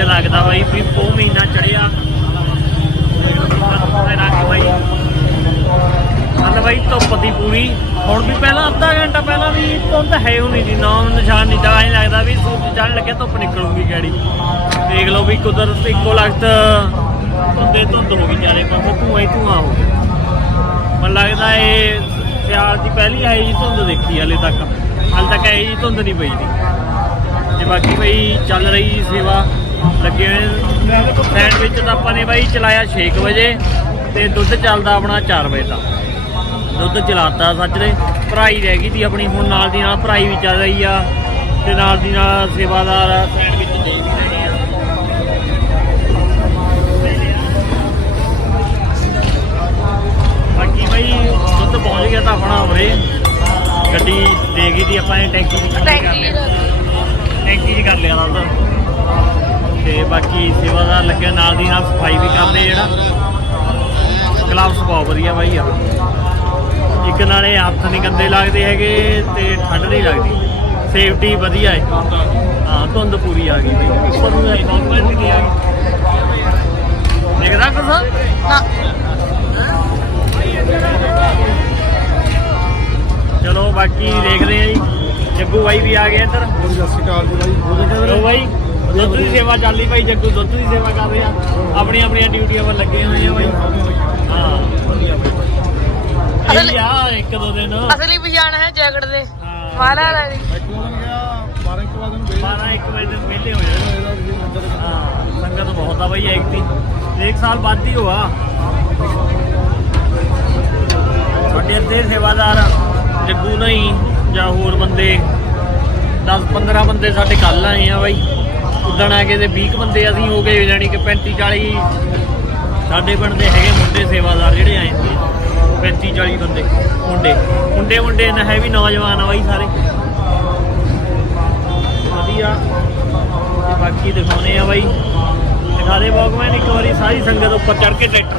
ਅੱਜ ਲੱਗਦਾ ਬਾਈ ਵੀ ਪੋ ਮਹੀਨਾ ਚੜਿਆ। ਤੇ ਬਾਈ ਧੁੱਪ ਦੀ ਪੂਰੀ। ਹੁਣ ਵੀ ਪਹਿਲਾਂ ਅੱਧਾ ਘੰਟਾ ਪਹਿਲਾਂ ਵੀ ਧੁੰਦ ਹੈ ਉਹ ਨਹੀਂ ਦੀ ਨਾਮ ਨਿਸ਼ਾਨ ਨਹੀਂ ਦਾ ਐਂ ਲੱਗਦਾ ਵੀ ਸੂਰਜ ਚੜ੍ਹਨ ਲੱਗਿਆ ਧੁੱਪ ਨਿਕਲੂਗੀ ਗਾੜੀ। ਦੇਖ ਲਓ ਵੀ ਕੁਦਰਤ ਇੱਕੋ ਲਖਤ ਧੁੰਦੇ ਧੁੰਦ ਹੋ ਗਈ ਚਾਰੇ ਪਾਸੇ ਧੂਆਂ ਹੀ ਧੂਆਂ ਹੋ ਗਿਆ। ਮੈਨੂੰ ਲੱਗਦਾ ਇਹ ਸਿਆਲ ਦੀ ਪਹਿਲੀ ਆਈ ਜੀ ਧੁੰਦ ਦੇਖੀ ਹਲੇ ਤੱਕ। ਹਾਲੇ ਤੱਕ ਇਹ ਜੀ ਧੁੰਦ ਨਹੀਂ ਪਈ ਦੀ ਤੇ ਬਾਕੀ ਬਈ ਚੱਲ ਰਹੀ ਜੀ ਸੇਵਾ। ਲੱਗੇ ਹੋਏ ਸੈਂਡਵਿਚ ਤਾਂ ਆਪਾਂ ਨੇ ਬਾਈ ਚਲਾਇਆ 6 ਵਜੇ ਤੇ ਦੁੱਧ ਚੱਲਦਾ ਆਪਣਾ 4 ਵਜੇ ਦਾ ਦੁੱਧ ਚਲਾਤਾ ਸੱਜਰੇ ਭਰਾਈ ਰਹਿ ਗਈ ਦੀ ਆਪਣੀ ਹੁਣ ਨਾਲ ਦੀ ਨਾਲ ਭਰਾਈ ਵੀ ਚੱਲ ਰਹੀ ਆ ਤੇ ਨਾਲ ਦੀ ਨਾਲ ਸੇਵਾਦਾਰ ਸੈਂਡਵਿਚ ਦੇ ਵੀ ਰਹੇ ਬਾਕੀ ਬਈ ਦੁੱਧ ਪਹੁੰਚ ਗਿਆ ਤਾਂ ਆਪਣਾ ਉਰੇ। ਗੱਡੀ ਦੇ ਗਈ ਦੀ ਆਪਾਂ ਨੇ ਟੈਂਕੀ ਦੀ ਟੈਂਕੀ ਟੈਂਕੀ 'ਚ ਕਰ ਲਿਆ ਦੁੱਧ। ਤੇ ਬਾਕੀ ਸੇਵਾਦਾਰ ਲੱਗਿਆ ਨਾਲ ਦੀ ਨਾਲ ਸਫ਼ਾਈ ਵੀ ਕਰਦੇ ਜਿਹੜਾ। ਗਲਾਵਸ ਬਹੁਤ ਵਧੀਆ ਬਾਈ ਆ। ਇੱਕ ਨਾਲੇ ਹੱਥ ਨਹੀਂ ਗੰਦੇ ਲੱਗਦੇ ਹੈਗੇ ਤੇ ਠੰਡ ਨਹੀਂ ਲੱਗਦੀ। ਸੇਫਟੀ ਵਧੀਆ ਹੈ ਹਾਂ ਧੁੰਦ ਪੂਰੀ ਆ ਗਈ ਬਈ। ਉੱਪਰ ਨੂੰ ਗਵਰਨਮੈਂਟ ਵੀ ਨਹੀਂ ਆ ਗਈ। ਦੇਖਦਾ ਕੁਛ? ਨਾ। ਚਲੋ ਬਾਕੀ ਦੇਖਦੇ ਆ ਜੀ। ਜੱਗੂ ਬਾਈ ਵੀ ਆ ਗਏ ਇੱਧਰ। ਸਤਿ ਸ਼੍ਰੀ ਅਕਾਲ ਜੀ ਬਾਈ। ਬਾਈ। ਦੁੱਧ ਦੀ ਸੇਵਾ ਚੱਲਦੀ ਭਾਈ ਜੱਗੂ ਦੁੱਧ ਦੀ ਸੇਵਾ ਕਰ ਰਿਹਾ। ਆਪਣੀਆਂ ਆਪਣੀਆਂ ਡਿਊਟੀਆਂ 'ਤੇ ਲੱਗੇ ਹੋਏ ਆ ਬਾਈ ਹਾਂ। ਅਸਲ- ਇਹ ਆ ਇੱਕ ਦੋ ਦਿਨ। ਅਸਲੀ ਪਛਾਣ ਹੈ ਜੈਕਟ ਦੇ ਹਾਂ। ਮਾਲਾ ਦਾ ਦੀ ਬੈਠੂ ਗਿਆ 12 ਇੱਕ ਵਜੇ ਨੂੰ ਵੇਚ 12 1 ਵਜੇ ਤੱਕ ਵਿਹਲੇ ਹੋ ਜਾਣਾ ਹਾਂ ਸੰਗਤ ਬਹੁਤ ਆ ਬਾਈ ਐਕਟੀ ਇੱਕ ਸਾਲ ਬਾਅਦ ਹੀ ਹੋਆ। ਸਾਡੇ ਅੱਧੇ ਸੇਵਾਦਾਰ ਜੱਗੂ ਨਹੀਂ ਜਾਂ ਹੋਰ ਬੰਦੇ 10 15 ਬੰਦੇ ਸਾਡੇ ਕੱਲ ਆਏ ਆ ਬਾਈ ਉਦਣ ਆ ਕੇ ਤੇ 20 ਬੰਦੇ ਅਸੀਂ ਹੋ ਗਏ ਜਾਨੀ ਕਿ 35 40 ਸਾਡੇ ਪਿੰਡ ਦੇ ਹੈਗੇ ਮੁੰਡੇ ਸੇਵਾਦਾਰ ਜਿਹੜੇ ਆਏ ਸੀ 35 40 ਬੰਦੇ, ਮੁੰਡੇ। ਮੁੰਡੇ ਮੁੰਡੇ ਨਾ ਹੈ ਵੀ ਨੌਜਵਾਨ ਆ ਬਾਈ ਸਾਰੇ। ਵਧੀਆ। ਤੇ ਬਾਕੀ ਦਿਖਾਉਣੇ ਆ ਬਾਈ। ਦਿਖਾ ਦੇ ਬਾਗਮੈਨ ਇੱਕ ਵਾਰੀ, ਸਾਰੀ ਸੰਗਤ ਉੱਪਰ ਚੜ ਕੇ ਟਰੈਕਟਰ।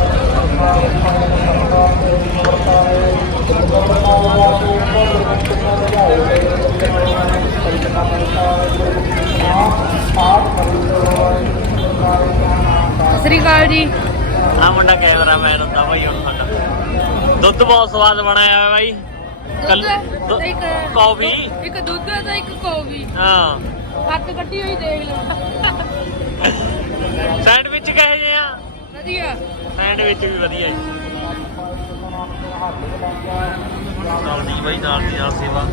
ਸਤਿ ਸ੍ਰੀ ਅਕਾਲ ਜੀ ਮੁੰਡਾ ਕੈਮਰਾਮੈਨ ਹੁੰਦਾ ਬਾਈ ਹੁਣ ਸਾਡਾ। ਦੁੱਧ ਬਹੁਤ ਸਵਾਦ ਬਣਾਇਆ ਹੋਇਆ ਬਾਈ। ਕੱਲ ਇੱਕ ਕਾਫੀ ਇੱਕ ਦੁੱਧ ਤੇ ਇੱਕ ਕੌਫੀ ਹਾਂ। ਹੱਥ ਕੱਢੀ ਹੋਈ ਦੇਖ ਲਓ। ਸੈਂਡਵਿਚ ਕਹੇ ਜੇ ਆ? ਵਧੀਆ। ਸੈਂਡਵਿਚ ਵੀ ਵਧੀਆ ਜੀ। ਨਾਲ ਦੀ ਬਾਈ ਨਾਲ ਦੀ ਨਾਲ ਸੇਵਾ।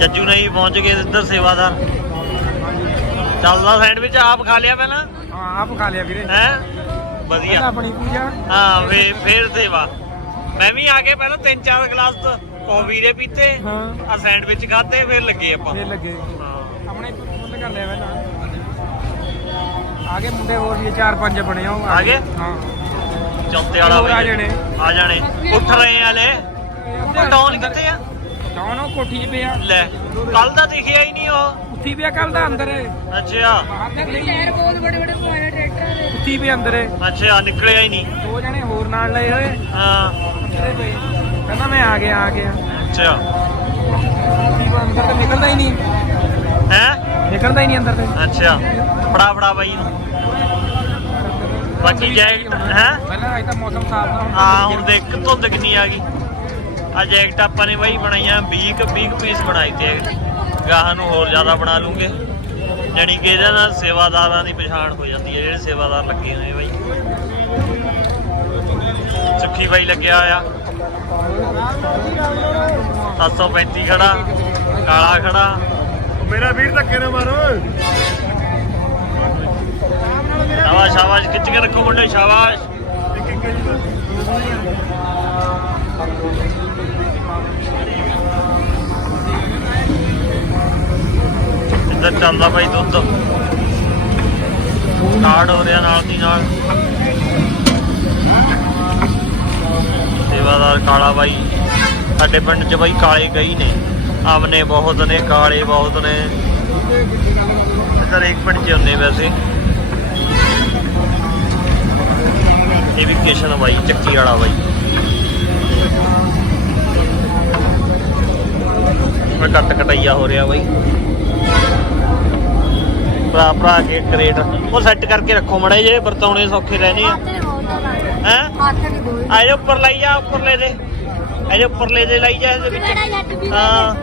ਜੱਜੂ ਨਹੀਂ ਪਹੁੰਚ ਗਏ ਇੱਧਰ ਸੇਵਾਦਾਰ। ਚੱਲਦਾ ਸੈਂਡਵਿਚ ਆਪ ਖਾ ਲਿਆ ਪਹਿਲਾਂ। ਹਾਂ ਆਪ ਖਾ ਲਿਆ ਵੀਰੇ। ਹੈ? ਵਧੀਆ। ਆਪਣੀ ਪੂਜਾ। ਹਾਂ ਵੇ ਫੇਰ ਸੇਵਾ। ਮੈਂ ਵੀ ਆ ਕੇ ਪਹਿਲਾਂ ਤਿੰਨ ਚਾਰ ਗਲਾਸ ਕੌਫੀ ਦੇ ਪੀਤੇ ਹਾਂ। ਆ ਸੈਂਡਵਿਚ ਖਾਦੇ ਫਿਰ ਲੱਗੇ ਆਪਾਂ। ਫੇਰ ਲੱਗੇ। ਹਾਂ। ਆਪਣੇ ਫੁੱਲ ਕਰ ਲਿਆ ਪਹਿਲਾਂ। ਆਗੇ ਮੁੰਡੇ ਹੋਰ ਵੀ ਚਾਰ ਪੰਜ ਬਣੇ ਆ ਉਹ। ਆ ਗਏ? ਹਾਂ। ਚੌਥੇ ਵਾਲਾ ਆ। ਜਾਣੇ। ਆ ਜਾਣੇ। ਉੱਠ ਰਹੇ ਆ ਲੈ। ਉਹ ਡੌਨ ਕਿੱਥੇ ਆ? ਕੌਣ ਉਹ ਕੋਠੀ 'ਚ ਪਿਆ। ਲੈ ਕੱਲ ਦਾ ਦਿਖਿਆ ਹੀ ਨਹੀਂ ਉਹ। ਉੱਥੀ ਪਿਆ ਕੱਲ ਦਾ ਅੰਦਰ। ਹੈ ਅੱਛਾ। ਟਾਇਰ ਬਹੁਤ ਬੜੇ ਬੜੇ ਪਵਾਏ ਟਰੈਕਟਰਾਂ ਦੇ। ਉੱਥੀ ਵੀ ਅੰਦਰ। ਹੈ ਅੱਛਾ ਨਿਕਲਿਆ ਹੀ ਨਹੀਂ। ਦੋ ਜਣੇ ਹੋਰ ਨਾਲ ਲਏ ਹੋਏ। ਹਾਂ। ਅੰਦਰੇ ਪਏ। ਕਹਿੰਦਾ ਮੈਂ ਆ ਗਿਆ ਆ ਗਿਆ। ਅੱਛਾ। ਉੱਥੀ ਵੀ ਅੰਦਰ ਤੇ ਨਿਕਲਦਾ ਹੀ ਨਹੀਂ। ਹੈ? ਨਿਕਲਦਾ ਹੀ ਨਹੀਂ ਅੰਦਰ ਤੇ। ਅੱਛਾ। ਫੜਾ ਫੜਾ ਬਾਈ ਨੂੰ। ਬਾਕੀ ਜੈਕਟ ਹੈ? ਪਹਿਲਾਂ ਅਜੇ ਤਾਂ ਮੌਸਮ ਸਾਫ਼ ਨਾ ਹੁਣ ਹਾਂ ਹੁਣ ਦੇਖ ਧੁੰਦ ਕਿੰਨੀ ਆ ਗਈ। ਆ ਜੈਕਟ ਆਪਾਂ ਨੇ ਬਾਈ ਬਣਾਈਆਂ 20 ਕੁ 20 ਕੁ ਪੀਸ ਬਣਾਈ ਤੇ ਗਾਹਾਂ ਨੂੰ ਹੋਰ ਜ਼ਿਆਦਾ ਬਣਾ ਲੂੰਗੇ। ਜਾਣੀ ਕਿ ਇਹਦੇ ਨਾਲ ਸੇਵਾਦਾਰਾਂ ਦੀ ਪਛਾਣ ਹੋ ਜਾਂਦੀ ਹੈ ਜਿਹੜੇ ਸੇਵਾਦਾਰ ਲੱਗੇ ਹੋਏ ਬਾਈ। ਸੁੱਖੀ ਬਾਈ ਲੱਗਿਆ ਹੋਇਆ। 735 ਖੜਾ ਕਾਲਾ ਖੜਾ। ਮੇਰਾ ਵੀਰ ਧੱਕੇ ਨਾ ਮਾਰੋ। ਖਿੱਚ ਕੇ ਰੱਖੋ ਮੁੰਡੇ ਸ਼ਾਬਾਸ਼। ਇੱਧਰ ਚੱਲਦਾ ਬਾਈ ਦੁੱਧ। ਕਾਰਡ ਹੋ ਰਿਹਾ ਨਾਲ ਦੀ ਨਾਲ। ਸੇਵਾਦਾਰ ਕਾਲਾ ਬਾਈ। ਸਾਡੇ ਪਿੰਡ 'ਚ ਬਾਈ ਕਾਲੇ ਗਈ ਨੇ। ਆਮਨੇ ਬਹੁਤ ਨੇ, ਕਾਲੇ ਬਹੁਤ ਨੇ। ਇੱਧਰ ਇੱਕ ਪਿੰਡ 'ਚ ਹੁੰਦੇ ਵੈਸੇ। ਇਹ ਵੀ ਕਿਸ਼ਨ ਬਾਈ, ਚੱਕੀ ਵਾਲਾ ਬਾਈ। ਮੈਂ ਕੱਟ ਕਟਾਈਆ ਹੋ ਰਿਹਾ ਬਾਈ। ਭਰਾ ਭਰਾ ਕੇ ਕਰੇਟ। ਉਹ ਸੈੱਟ ਕਰਕੇ ਰੱਖੋ ਮੜੇ ਜੇ ਵਰਤਾਉਣੇ ਸੌਖੇ ਰਹਿਣੇ ਆ ਹੈ? ਆ ਜਾ ਉੱਪਰ ਲਾਈ ਜਾ ਉੱਪਰ ਲੈ ਦੇ। ਆ ਜਾ ਉੱਪਰ ਲੈ ਦੇ ਲਾਈ ਜਾ ਇਹਦੇ ਵਿੱਚ। ਹਾਂ।